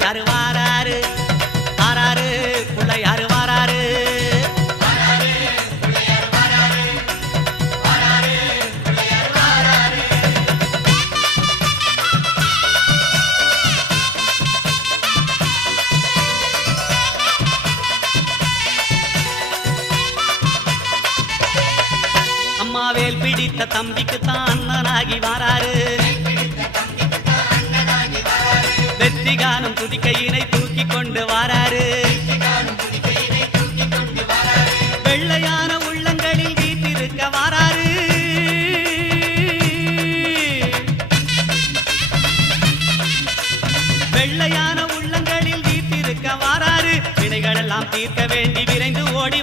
பிள்ளையாரு வாராரு வாராரு பிள்ளையாரு வாராரு அம்மாவேல் பிடித்த தம்பிக்கு தான் அண்ணனாகி வாராரு வெற்றி காணும் துதிக்கையினை தூக்கி கொண்டு வாராரு வெள்ளையான உள்ளங்களில் வீட்டிருக்க வாராரு வெள்ளையான உள்ளங்களில் வீட்டிருக்க வாராரு வினைகளெல்லாம் தீர்க்க வேண்டி விரைந்து ஓடி